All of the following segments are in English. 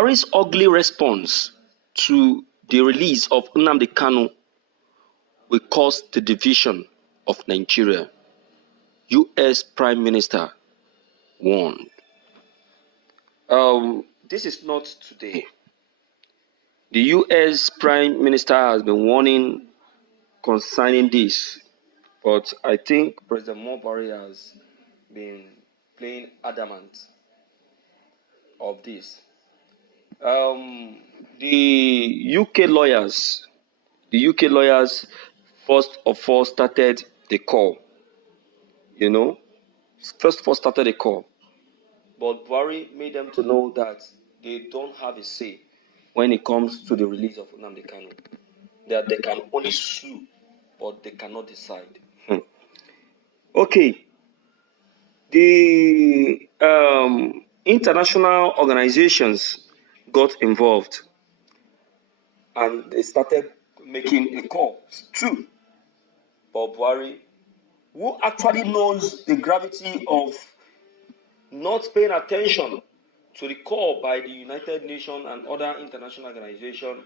Buhari's ugly response to the release of Nnamdi Kanu will cause the division of Nigeria, U.S. Prime Minister warned. This is not today. The U.S. Prime Minister has been warning concerning this, but I think President Buhari has been playing adamant of this. The UK lawyers first of all started the call. But Buhari made them to know that they don't have a say when it comes to the release of Nnamdi Kanu. That they can only sue, but they cannot decide. Okay. The international organizations got involved and they started making a call too. But Buhari, who actually knows the gravity of not paying attention to the call by the United Nations and other international organizations,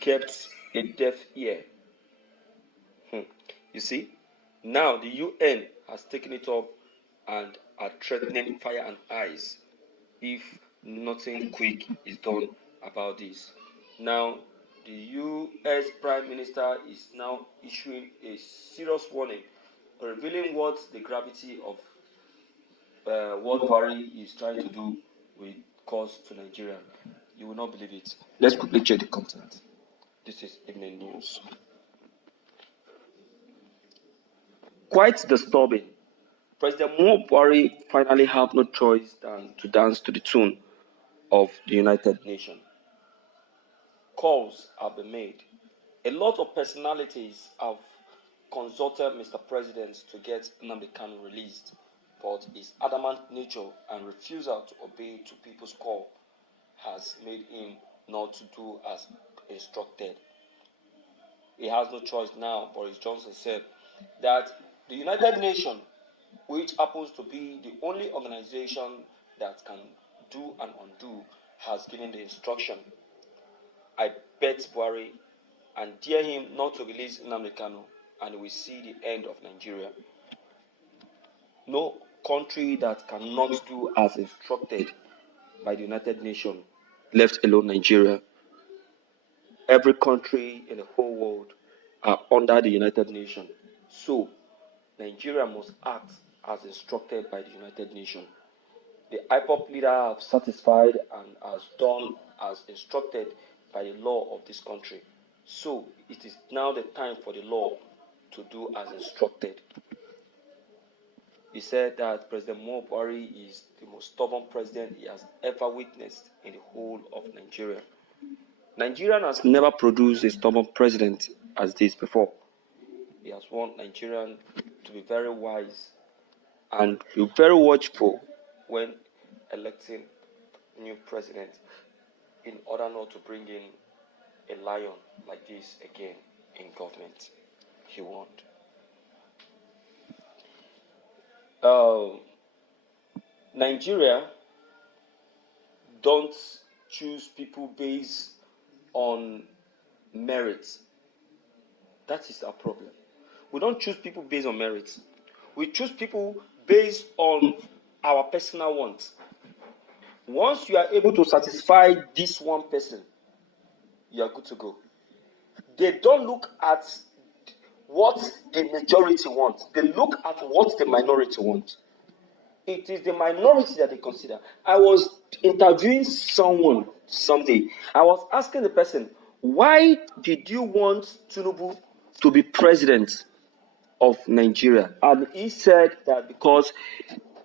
kept a deaf ear. You see, now the UN has taken it up and are threatening fire and ice if nothing quick is done about this. Now, the U.S. Prime Minister is now issuing a serious warning, revealing what the gravity of what Buhari is trying to do will cause to Nigeria. You will not believe it. Let's quickly check the content. This is evening news. Quite disturbing. President Buhari finally have no choice than to dance to the tune of the United Nations. Calls have been made. A lot of personalities have consulted Mr. President to get Nnamdi Kanu released, but his adamant nature and refusal to obey to people's call has made him not to do as instructed. He has no choice now. Boris Johnson said that the United Nations, which happens to be the only organization that can do and undo, has given the instruction. I bet Buhari and dare him not to release Nnamdi Kanu, and we see the end of Nigeria. No country that cannot do as instructed by the United Nations, left alone Nigeria. Every country in the whole world are under the United Nations. So, Nigeria must act as instructed by the United Nations. The IPOP leader have satisfied and has done as instructed by the law of this country. So, it is now the time for the law to do as instructed. He said that President Buhari is the most stubborn president he has ever witnessed in the whole of Nigeria. Nigeria has never produced a stubborn president as this before. He has warned Nigerians to be very wise and be very watchful when electing new president in order not to bring in a lion like this again in government. He warned. Nigeria don't choose people based on merit. That is our problem. We don't choose people based on merit. We choose people based on our personal wants. Once you are able to satisfy this one person, you are good to go. They don't look at what the majority wants. They look at what the minority wants. It is the minority that they consider. I was interviewing someone someday. I was asking the person, why did you want Tinubu to be president of Nigeria? And he said that because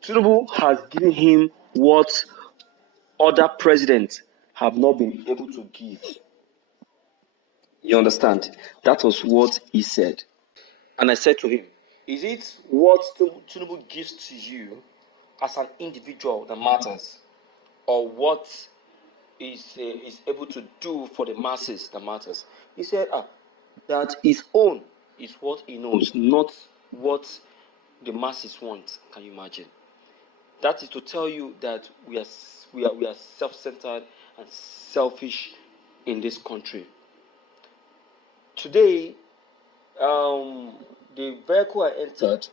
Tinubu has given him what other presidents have not been able to give. You understand? That was what he said. And I said to him, is it what Tinubu gives to you as an individual that matters? Or what is able to do for the masses that matters? He said, that his own is what he knows, not what the masses want. Can you imagine? That is to tell you that we are self-centered and selfish in this country. Today, the vehicle I entered,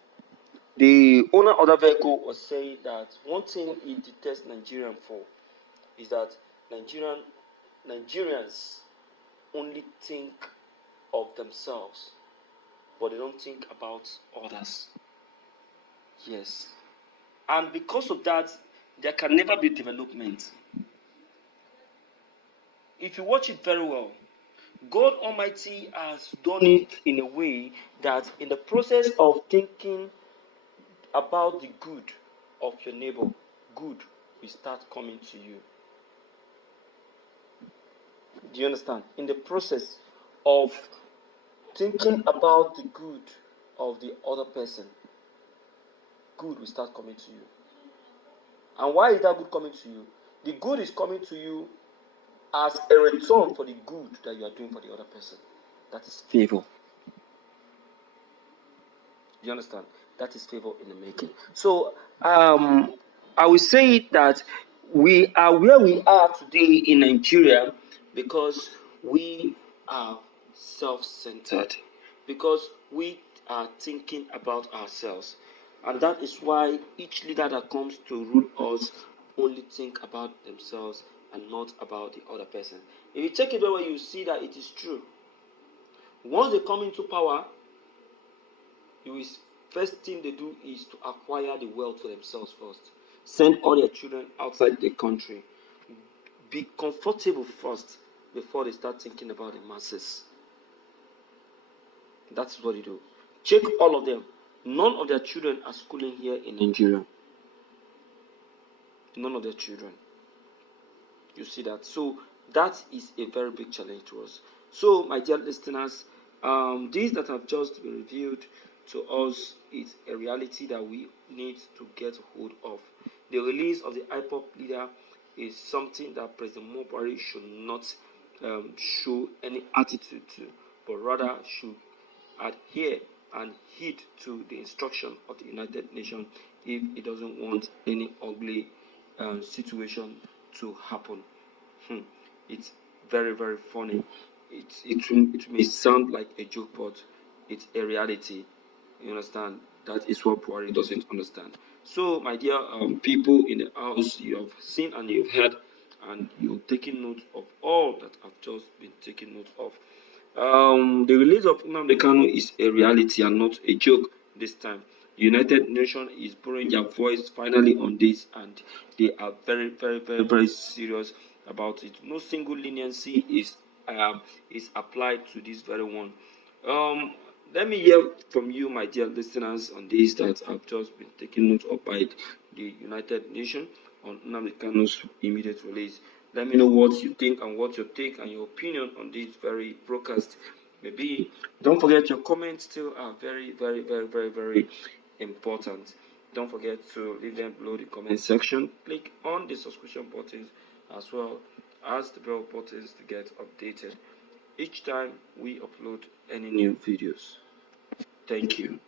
the owner of the vehicle was saying that one thing he detests Nigerian for is that Nigerians only think of themselves, but they don't think about others. Yes. And because of that, there can never be development. If you watch it very well, God Almighty has done it in a way that in the process of thinking about the good of your neighbor, good will start coming to you. Do you understand? In the process of thinking about the good of the other person, good will start coming to you. And why is that good coming to you? The good is coming to you as a return for the good that you are doing for the other person. That is favor. You understand? That is favor in the making. So I will say that we are where we are today in Nigeria because we are self-centered, because we are thinking about ourselves. And that is why each leader that comes to rule us only think about themselves and not about the other person. If you check it over, you see that it is true. Once they come into power, first thing they do is to acquire the wealth for themselves first. Send all their children outside the country. Be comfortable first before they start thinking about the masses. That's what they do. Check all of them. None of their children are schooling here in Nigeria. None of their children. You see that? So that is a very big challenge to us. So, my dear listeners, these that have just been revealed to us is a reality that we need to get hold of. The release of the IPOP leader is something that President Buhari should not show any attitude to, but rather should adhere and heed to the instruction of the United Nations if he doesn't want any ugly situation to happen. It's very, very funny. It may sound like a joke, but it's a reality. You understand? That is what Buhari doesn't understand. So, my dear people in the house, you have seen and you've heard, and you've taken note of all that I've just been taking note of. The release of Nnamdi Kanu is a reality and not a joke this time. United Nations is pouring their voice finally on this, and they are very, very, very, very serious about it. No single leniency is applied to this very one. Let me hear from you, my dear listeners, on this that I've just been taking note of by the United Nations on Nnamdi Kanu's immediate release. Let me know what you think and what your take and your opinion on this very broadcast may be. Don't forget your comments still are very, very, very, very, very important. Don't forget to leave them below the comment section. Click on the subscription buttons as well as the bell buttons to get updated each time we upload any new videos. Thank you.